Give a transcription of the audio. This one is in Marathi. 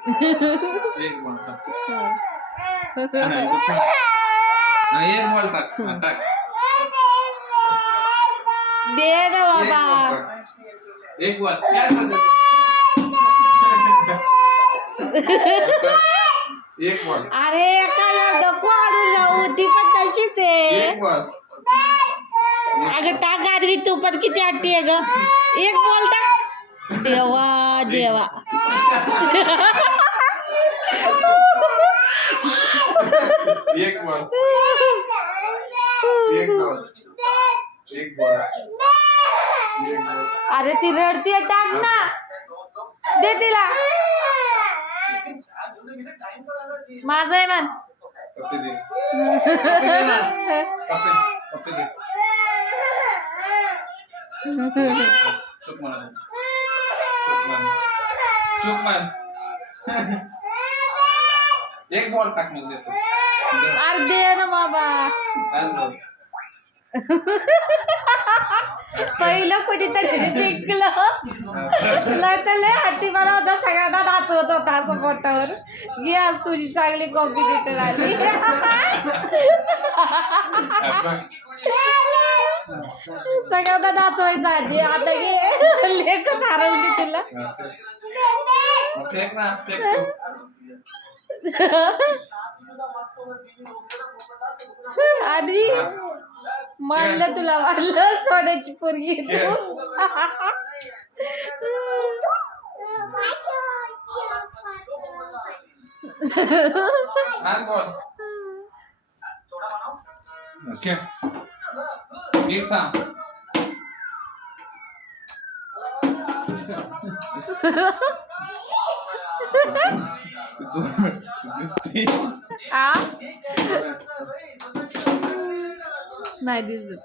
एक बॉल टाक हा, इथं एक बॉल टाक टाक दे ना बाबा एक बॉल काय करते एक बॉल अरे ती पण तशीच आहे एक बॉल अगं टाक तू पण किती हट्टी आहे ग एक बॉल टाक देवा देवा एक बॉल एक बॉल एक बॉल एक बॉल अरे ती रडतीये टाक ना. दे तिला. माझं आहे चुप मान चुप मान चुप एक बॉल टाक मग देतो. दे. अरे दे ना बाबा. पहिलं कुणीतरी जिंकलं. लय हट्टी मला होता सगळ्यांना नाचवत होता असं पोटावर. घे आज तुझी चांगली कॉम्पिटिटर आली. सगळ्यांना नाचवायचं आधी. आता घे लेखच हरवली तुला. फेक ना फेक तू. आणि मारलं तुला मारलं सोन्याची पोरगी तू आण बॉल ओके नीट थांब दिसते आ नाही दिसत.